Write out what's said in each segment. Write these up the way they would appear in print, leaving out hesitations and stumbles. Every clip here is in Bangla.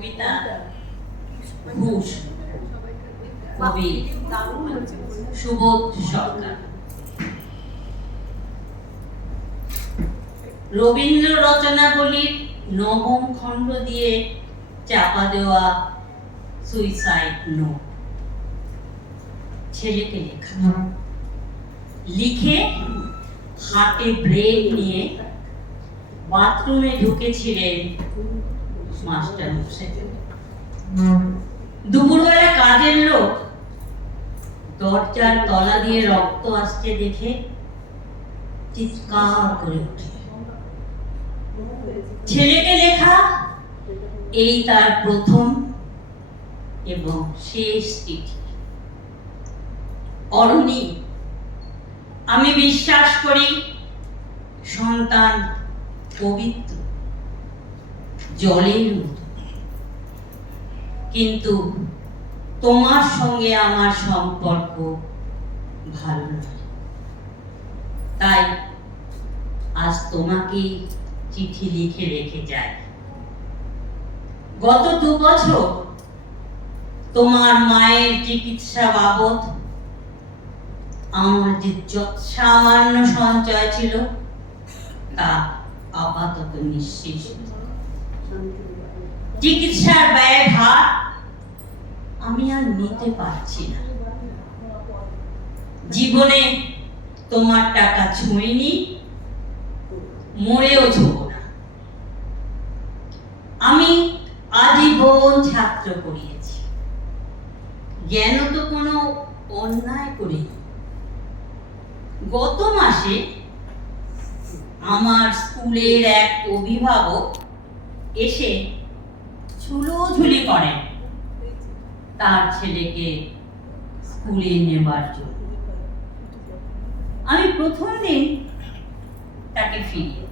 কবিতা ঘুষ, কবি সুবোধ সরকার। রবীন্দ্র রচনাবলীর নবম খণ্ড দিয়ে চাপা দেওয়া সুইসাইড নোট। ছেলেকে লেখা, লিখে হাতে ব্রেক নিয়ে বাথরুমে ঢুকেছিলেন মাস্টার মশাই। দুপুরবেলা কাজের লোক দরজার তলা দিয়ে রক্ত আসছে দেখে চিৎকার করে ওঠে। ছেলেকে লেখা এই তার প্রথম এবং শেষ চিঠি। অরুণী, আমি বিশ্বাস করি সন্তান পবিত্র, জলের মতো, কিন্তু তোমার সঙ্গে আমার সম্পর্ক ভালো নয়। তাই আজ তোমাকে চিঠি লিখে রেখে যাই। গত 2 বছর তোমার মায়ের চিকিৎসা বাবদ আমার যে সামান্য সঞ্চয় ছিল তা আপাতত নিঃশেষ। চিকিৎসার ব্যয় ভার আমি আর নিতে পারছি না। জীবনে তোমার টাকা ছুঁইনি, মরেও ছুঁব না। আমি আজীবন ছাত্র পড়িয়েছি, জ্ঞান তো কোনো অন্যায় করিনি। গত মাসে আমার স্কুলের এক অভিভাবক এসে ছুলোছুলি করেন তার ছেলেকে স্কুলে নেবার জন্য। আমি প্রথম দিন তাকে ফিরিয়ে,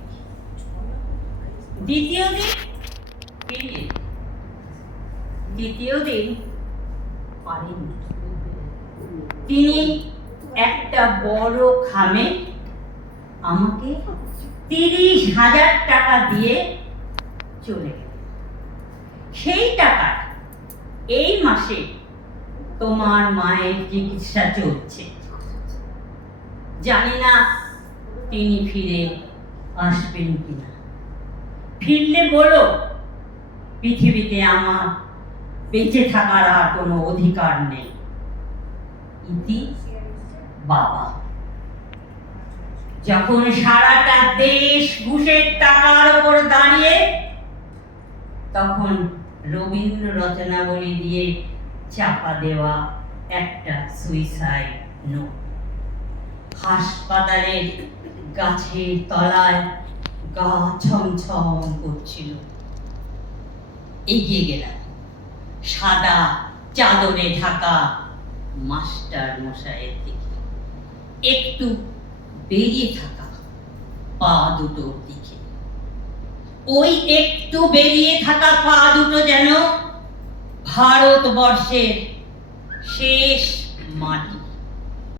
দ্বিতীয় দিন ফিরিয়ে, তৃতীয় দিন পারেননি। তিনি একটা বড় খামে আমাকে 30,000 টাকা দিয়ে চলে গেল। সেই টাকা এই মাসে তোমার মায়ের চিকিৎসা চলছে। জানি না তিনি ফিরে আসবেন কিনা। ফিরলে বলো, পৃথিবীতে আমার বেঁচে থাকার আর কোনো অধিকার নেই। ইতি বাবা। যখন সারাটা দেশ ঘুষের টাকার উপর দাঁড়িয়ে, তখন রবীন্দ্র রচনাবলী দিয়ে চাপা দেওয়া একটা সুইসাইড নোট। হাসপাতালের গাছের তলায় গা ছমছম করছিল। এগিয়ে গেলাম সাদা চাদরে ঢাকা মাস্টার মশাইয়ের দিকে, একটু বেরিয়ে থাকা পা দুটোর দিকে। ওই একটু বেরিয়ে থাকা পা দুটো যেন ভারতবর্ষের শেষ মাটি।